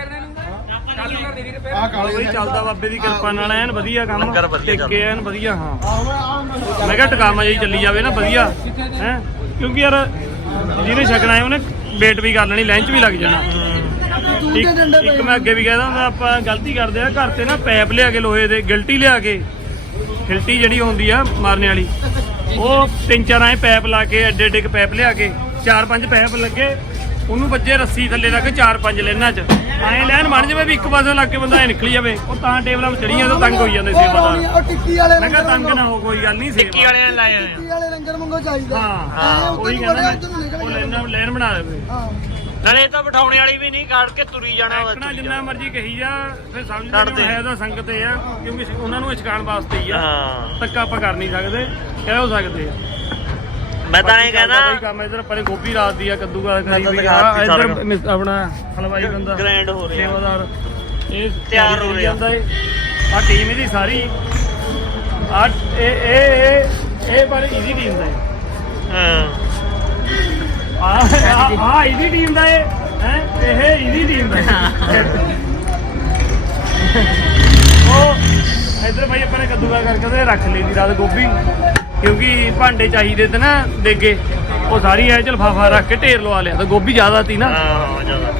ਆ ਕਾਲੇ ਚੱਲਦਾ ਬਾਬੇ ਦੀ ਕਿਰਪਾ ਨਾਲ ਐਨ ਵਧੀਆ ਕੰਮ। ਟਿੱਕੇ ਐਨ ਵਧੀਆ ਹਾਂ। ਮੈਂ ਕਿਹਾ ਟਿਕਾਮਾ ਜੀ ਚੱਲੀ ਜਾਵੇ ਨਾ ਵਧੀਆ। ਹੈ? ਕਿਉਂਕਿ ਯਾਰ ਜਿਹਨੇ ਛਕਣਾ ਹੈ ਉਹਨੇ ਵੇਟ ਵੀ ਕਰ ਲੈਣੀ ਲੰਚ ਵੀ ਲੱਗ ਜਾਣਾ। ਇੱਕ ਇੱਕ ਮੈਂ ਅੱਗੇ ਵੀ ਕਹਿਦਾ ਹੁੰਦਾ ਆਪਾਂ ਗਲਤੀ ਕਰਦੇ ਆ ਘਰ ਤੇ ਨਾ ਪੈਪ ਲਿਆ ਕੇ ਲੋਹੇ ਦੇ ਗਿਲਟੀ ਲਿਆ ਕੇ ਗਿਲਟੀ ਜਿਹੜੀ ਹੁੰਦੀ ਆ ਮਾਰਨੇ ਵਾਲੀ ਉਹ ਤਿੰਨ ਚਾਰ ਐ ਪੈਪ ਲਾ ਕੇ ਐਡੇ ਐਡੇ ਕੁ ਪੈਪ ਲਿਆ ਕੇ ਚਾਰ ਪੰਜ ਪੈਪ ਲੱਗੇ ਉਹਨੂੰ ਵੱਜੇ ਰੱਸੀ ਥੱਲੇ ਤੱਕ ਚਾਰ ਪੰਜ ਲੈਣਾ ਚ। ਐਂ ਲੈਣ ਬਣ ਜਾਵੇ ਵੀ ਇੱਕ ਪਾਸੇ ਲੱਗ ਕੇ ਬੰਦਾ ਐ ਨਿਕਲੀ ਜਾਵੇ ਉਹ ਤਾਂ ਟੇਬਲਾਂ 'ਤੇ ਚੜੀਆਂ ਤਾਂ ਤੰਗ ਹੋਈ ਜਾਂਦੇ ਸੇਵਾਦਾਰ ਉਹ ਟਿੱਕੀ ਵਾਲੇ ਮੈਂ ਕਿਹਾ ਤੰਗ ਨਾ ਹੋ ਕੋਈ ਗੱਲ ਨਹੀਂ ਟਿੱਕੀ ਸੇਵਾ ਵਾਲਿਆਂ ਨੇ ਲਾਏ ਹੋਏ ਟਿੱਕੀ ਵਾਲੇ ਲੰਗਰ ਮੰਗੋ ਚਾਹੀਦਾ। ਹਾਂ ਉਹੀ ਕਹਿੰਦਾ ਉਹ। ਲੈਣ ਲੈਣ ਬਣਾ ਦੇਵੇ। ਹਾਂ। ਨਾਲੇ ਤਾਂ ਬਿਠਾਉਣੇ ਵਾਲੀ ਵੀ ਨਹੀਂ ਕੱਢ ਕੇ ਤੁਰੀ ਜਾਣਾ ਵਾ, ਜਿੰਨਾ। ਮਰਜ਼ੀ ਕਹੀ ਜਾ ਫਿਰ ਸਮਝਦੇ ਹੈ ਤਾਂ ਸੰਗਤ ਇਹ ਆ ਕਿਉਂਕਿ ਉਹਨਾਂ ਨੂੰ ਇਸ਼ਕਾਨ ਵਾਸਤੇ ਹੀ ਆ। ਹਾਂ। ਧੱਕਾ ਆਪਾਂ ਕਰ ਨਹੀਂ ਸਕਦੇ ਕਹਿ ਹੋ ਸਕਦੇ ਆ। ਮੈਂ ਤਾਂ ਇਹ ਬਈ ਕਹਿਣਾ ਕੰਮ ਇਧਰ ਪਰੇ ਗੋਭੀ ਰਾਤ ਦੀ ਆ ਕੱਦੂ ਗਾ ਕਰੀ ਆ ਇਧਰ ਆਪਣਾ ਹਲਵਾਈ ਬੰਦਾ। ਗ੍ਰੈਂਡ ਹੋ ਰਿਹਾ। ਸੇਵਾਦਾਰ। ਇਹ ਤਿਆਰ ਹੋ ਰਿਹਾ। ਆ ਟੀਮ ਇਹਦੀ ਸਾਰੀ। ਆ ਇਹ ਇਹ ਇਹ ਇਹ ਪਰ ਇਹਦੀ ਟੀਮ ਦਾ ਹਾਂ। ਆ ਆ- ਆ ਇਹਦੀ ਟੀਮ ਦਾ ਏ ਹੈ? ਇਹ ਇਹਦੀ ਟੀਮ ਦਾ ਉਹ ਇਧਰ ਭਾਈ ਆਪਾਂ ਨੇ ਕੱਦੂਗਾ ਕਰਕੇ ਰੱਖ ਲਈ ਦੀ ਰਾਤ ਗੋਭੀ। ਕਿਉਂਕਿ ਭਾਂਡੇ ਚਾਹੀਦੇ ਤੇ ਨਾ ਦੇਗੇ। ਉਹ ਸਾਰੀ ਐ ਚ ਲਫਾਫਾ ਰੱਖ ਕੇ ਢੇਰ ਲਵਾ ਲਿਆ ਤੇ ਗੋਭੀ ਜ਼ਿਆਦਾ ਤੀ ਨਾ। ਹਾਂ ਜ਼ਿਆਦਾ।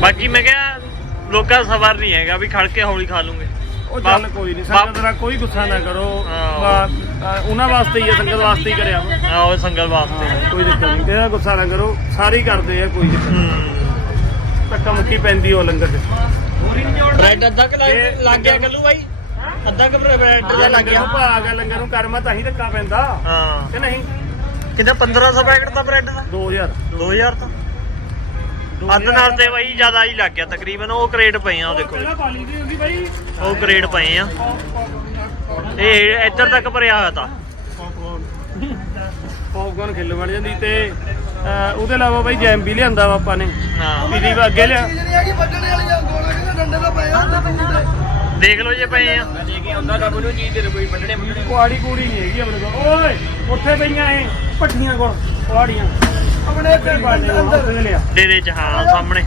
ਬਾਕੀ ਮੈਂ ਕਿਹਾ ਲੋਕਾਂ ਦਾ ਸਬਰ ਨਹੀਂ ਹੈਗਾ ਵੀ ਖੜ ਕੇ ਹੌਲੀ ਖਾ ਲੂੰਗੇ। ਉਹ ਚੱਲ ਕੋਈ ਨਹੀਂ ਸੰਗਤ ਦਾ ਕੋਈ ਗੁੱਸਾ ਨਾ ਕਰੋ। ਹਾਂ। ਬਾ- ਅ, ਉਹਨਾਂ ਵਾਸਤੇ ਹੀ ਹੈ ਸੰਗਤ ਵਾਸਤੇ ਹੀ ਕਰਿਆ ਵਾ। ਆ ਉਹ ਸੰਗਲ ਵਾਸਤੇ। ਕੋਈ ਦਿੱਕਤ ਨਹੀਂ ਕਿਹਦਾ ਗੁੱਸਾ ਨਾ ਕਰੋ ਸਾਰੇ ਹੀ ਕਰਦੇ ਆ ਕੋਈ ਦਿੱਕਤ ਨਹੀਂ। ਹੂੰ। ਧੱਕਾ ਮੁੱਕੀ ਪੈਂਦੀ ਉਹ ਲੰਗਰ ਤੇ ਬ੍ਰੈਡ ਅੱਧਾ ਕਿ ਲੱਗ ਗਿਆ ਕੱਲੂ ਬਾਈ? ਅੱਧਾ ਕਿ ਬ੍ਰੈਡ ਜੇ ਲੱਗ ਗਿਆ। ਭਾਗ ਆ ਲੰਗਰ ਨੂੰ ਕਰਮਾ ਤਾਂ ਹੀ ਧੱਕਾ ਪੈਂਦਾ। ਹਾਂ। ਕਿ ਨਹੀਂ? ਕਿੰਨਾ 1500 ਪੈਕਟ ਦਾ ਬ੍ਰੈਡ ਦਾ? 2000 2000 ਤਾਂ। ਅੱਧ ਨਾਲ ਤੇ ਬਾਈ ਜ਼ਿਆਦਾ ਹੀ ਲੱਗ ਗਿਆ ਤਕਰੀਬਨ ਉਹ ਕਰੇਟ ਪਏ ਆ ਉਹ ਦੇਖੋ ਪਹਿਲਾਂ ਪਾਲੀ ਦੀ ਹੁੰਦੀ ਬਾਈ? ਉਹ ਕਰੇਟ ਪਏ ਆ। ਇਹ ਇੱਧਰ ਤੱਕ ਭਰਿਆ ਹੋਇਆ ਤਾਂ। ਪੌਪਕਾਰਨ ਖਿੱਲ ਬਣ ਜਾਂਦੀ ਤੇ ਉਹਦੇ ਇਲਾਵਾ ਬਾਈ ਜੈਮ ਵੀ ਲਿਆਂਦਾ ਵਾ ਆਪਾਂ ਨੇ। ਹਾਂ। ਪੀਲੀ ਵਾ ਅੱਗੇ ਲਿਆ। ਚੀਜ਼ ਨਹੀਂ ਹੈਗੀ ਵੱਢਣ ਵਾਲੀ ਆ ਗੋਲਾ ਕਹਿੰਦਾ ਡੰਡੇ ਦਾ ਪਿਆ ਹੁੰਦਾ ਤੂੰ ਦੇਖ ਲਓ ਜੇ ਪਏ ਆ। ਕੁਆੜੀ ਕੂੜੀ ਨਹੀਂ ਹੈਗੀ ਆਪਣੇ ਕੋਲ। ਓਏ ਉੱਥੇ ਪਈਆਂ ਐ ਪੱਠੀਆਂ ਕੋਲ ਕੁਆੜੀਆਂ। ਆਪਣੇ ਤੇ ਉੱਥੇ ਲਿਆ। ਡੇਰੇ ਚ ਹਾਂ ਸਾਹਮਣੇ।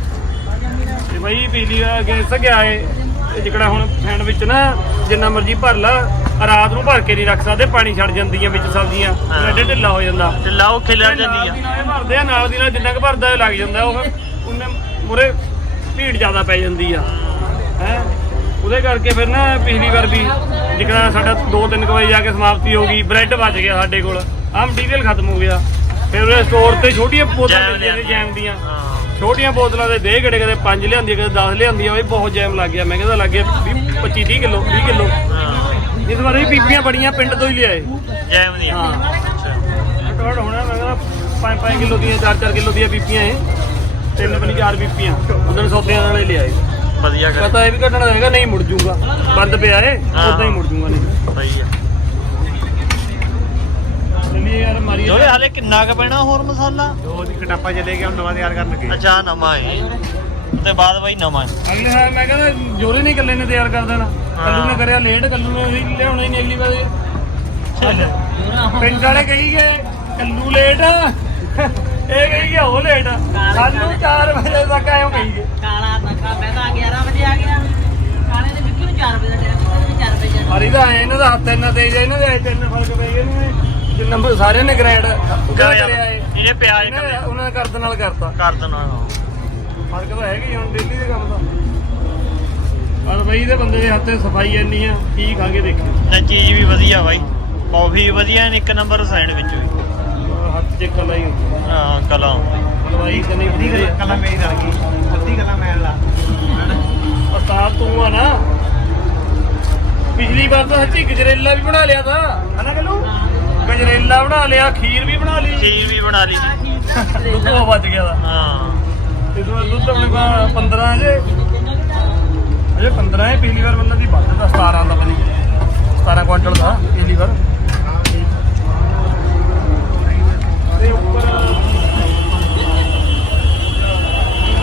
ਤੇ ਬਈ ਬਿਜਲੀ ਦਾ ਗੈਸ ਗਿਆ ਏ। ਇਹ ਜਿਹੜਾ ਹੁਣ ਫੈਨ ਵਿੱਚ ਨਾ ਜਿੰਨਾ ਮਰਜ਼ੀ ਭਰ ਲਾ ਰਾਤ ਨੂੰ ਭਰ ਕੇ ਨਹੀਂ ਰੱਖ ਸਕਦੇ ਪਾਣੀ ਛੱਡ ਜਾਂਦੀਆਂ ਵਿੱਚ ਸਬਜ਼ੀਆਂ। ਐਡੇ ਢਿੱਲਾ ਹੋ ਜਾਂਦਾ। ਤੇ ਲਾਓ ਖਿਲਰ ਜਾਂਦੀ ਦੀ ਆ ਨਾਲ ਭਰਦੇ ਆ ਨਾਲ ਦੀ ਨਾਲ ਜਿੰਨਾ ਕੁ ਭਰਦਾ ਲੱਗ ਜਾਂਦਾ ਉਹ ਉਹਨੇ ਮੁਰੇ ਭੀੜ ਜ਼ਿਆਦਾ ਪੈ ਜਾਂਦੀ ਆ। ਹੈ? ਉਹਦੇ ਕਰਕੇ ਫਿਰ ਨਾ ਪਿਛਲੀ ਵਾਰ ਵੀ ਜਿਕਣਾ ਸਾਡਾ 2-3 ਵਜੇ ਜਾ ਕੇ ਸਮਾਪਤੀ ਹੋ ਗਈ ਬ੍ਰੈਡ ਬਚ ਗਿਆ ਸਾਡੇ ਕੋਲ। ਆਹ ਮਟੀਰੀਅਲ ਖਤਮ ਹੋ ਗਿਆ। ਫਿਰ ਉਹ ਸਟੋਰ ਤੇ ਛੋਟੀਆਂ ਬੋਤਲਾਂ ਮਿਲਦੀਆਂ ਨੇ ਲਿਆਂਦੀਆਂ। ਜੈਮ ਦੀਆਂ ਹਾਂ। ਛੋਟੀਆਂ ਬੋਤਲਾਂ ਦੇ ਦੇ ਕਿਹੜੇ ਕਦੇ 5 ਲਿਆਂਦੀ ਕਦੇ 10 ਲਿਆਂਦੀ ਬਈ ਬਹੁਤ ਜੈਮ ਲੱਗ ਗਿਆ। ਮੈਂ ਕਹਿੰਦਾ ਲੱਗ ਗਿਆ 25 30 ਕਿਲੋ 20 ਕਿਲੋ। ਹਾਂ। ਇਸ ਵਾਰ ਵੀ ਪੀਪੀਆਂ ਬੜੀਆਂ ਪਿੰਡ ਤੋਂ ਹੀ ਲਿਆਏ। ਜੈਮ ਦੀ ਹਾਂ। ਅੱਛਾ। ਹੋਣਾ ਮੈਂ ਕਹਿੰਦਾ 5 5 ਕਿਲੋ ਦੀਆਂ 4 4 ਕਿਲੋ ਦੀਆਂ ਪੀਪੀਆਂ ਇਹ। ਤਿੰਨ ਬਣੀ ਚਾਰ ਪੀਪੀਆਂ ਉਦੋਂ ਸੌਦਿਆਂ ਨਾਲੇ ਲਿਆਏ। ਵਧੀਆ ਕਰ। ਪਤਾ ਇਹ ਵੀ ਘਟਣਾ ਹੈਗਾ ਨਹੀਂ ਮੁੜ ਜੂਗਾ। ਬੰਦ ਪਿਆ ਏ ਹਾਂ। ਉਦਾਂ ਹੀ ਮੁੜ ਜੂਗਾ ਨਹੀਂ। ਸਹੀ ਆ। ਚੱਲੀਏ ਯਾਰ ਮਾਰੀ ਜੋਲੇ ਹਾਲੇ ਕਿੰਨਾ ਕ ਪੈਣਾ ਹੋਰ ਮਸਾਲਾ? ਉਹ ਕਟਾਪਾ ਚਲੇ ਗਿਆ ਹੁਣ ਨਵਾਂ ਤਿਆਰ ਕਰਨ ਲੱਗੇ। ਅੱਛਾ ਨਵਾਂ ਹੈ ਤੇ ਬਾਅਦ ਬਾਈ ਨਵਾਂ ਹੈ ਅਗਲੇ ਸਾਲ ਮੈਂ ਕਹਿੰਦਾ ਜੋਰੇ ਨਹੀਂ ਇਕੱਲੇ ਨੇ ਤਿਆਰ ਕਰ ਦੇਣਾ। ਕੱਲੂ ਨੇ ਕਰਿਆ ਲੇਟ ਕੱਲੂ ਨੇ ਵੀ ਲਿਆਉਣਾ ਹੀ ਨਹੀਂ ਅਗਲੀ ਵਾਰ। ਪਿੰਡ ਵਾਲੇ ਕਹੀ ਗਏ ਕੱਲੂ ਲੇਟ। ਇਹ ਕਹੀ ਗਿਆ ਉਹ ਲੇਟ। ਸਾਨੂੰ 4 ਵਜੇ ਤੱਕ ਆਇਓ ਕਹੀ ਗਏ। ਕਾਲਾ ਤੱਕਾ ਮੈਂ ਤਾਂ 11 ਵਜੇ ਆ ਗਿਆ। ਕਾਲੇ ਨੇ ਵਿੱਕੀ ਨੂੰ 4 ਵਜੇ ਦਾ ਟਾਈਮ ਦਿੱਤਾ ਤੇ 4 ਵਜੇ ਜਾਣਾ ਹਰੀ ਦਾ ਆਇਆ ਇਹਨਾਂ ਦਾ ਹੱਥ ਇੰਨਾ ਤੇਜ਼ ਹੈ ਇਹਨਾਂ ਦੇ ਤਿੰਨ ਫ਼ਰਕ ਪੈ ਗਏ ਨੇ ਜਿੰਨਾ ਬ- ਸਾਰਿਆਂ ਨੇ ਗ੍ਰੈਂਡ ਉਹਦਾ ਕਰਿਆ ਏ ਇਹਨੇ ਪਿਆਜ ਇਹਨੇ ਉਹਨਾਂ ਨੇ ਕਰਦ ਨਾਲ ਕਰਤਾ। ਕਰ ਦੇਣਾ ਫ਼ਰਕ ਤਾਂ ਹੈਗਾ ਹੀ ਹੁਣ ਡੇਲੀ ਦੇ ਕੰਮ ਦਾ। ਪਰ ਬਈ ਇਹਦੇ ਬੰਦੇ ਦੇ ਹੱਥੇ ਸਫ਼ਾਈ ਇੰਨੀ ਆ ਕੀ ਖਾ ਕੇ ਦੇਖਿਓ ਨਾ ਚੀਜ਼ ਵੀ ਵਧੀਆ ਬਾਈ ਕਾਫੀ ਵਧੀਆ ਨੇ ਇੱਕ ਨੰਬਰ ਸੈਂਡਵਿਚ ਵੀ। ਹੱਥ 'ਚ ਕਲਾ ਹੀ ਹੁੰਦੀ। ਹਾਂ ਕਲਾ ਹਲਵਾਈ ਕਰਨੀ ਵਧੀਆ ਕੱਲਾ ਮੇਰੀ ਰਲ ਗਈ ਅੱਧੀ ਗੱਲਾਂ ਮੈਂ ਲਾ। ਉਸਤਾਦ ਤੂੰ ਆ ਨਾ। ਪਿਛਲੀ ਵਾਰ ਤਾਂ ਸੱਚੀ ਗਜਰੇਲਾ ਵੀ ਬਣਾ ਲਿਆ ਤਾਂ। ਹਨਾ ਗੱਲੂ? ਗਜਰੇਲਾ ਬਣਾ ਲਿਆ ਖੀਰ ਵੀ ਬਣਾ ਲਈ। ਚੀਜ਼ ਵੀ ਬਣਾ ਲਈ ਦੁੱਧ ਉਹ ਬਚ ਗਿਆ ਦਾ ਹਾਂ। ਇਸ ਵਾਰ ਦੁੱਧ ਆਪਣੇ ਕੋਲ 15 ਅਜੇ ਅਜੇ 15 ਹੈ ਪਿਛਲੀ ਵਾਰ ਮੈਨੂੰ ਦੀ ਵੱਧ ਦਾ 17 ਦਾ ਬਣੀ। 17 ਕੁਇੰਟਲ ਦਾ ਪਿਛਲੀ ਵਾਰ। ਤੇ ਉੱਪਰ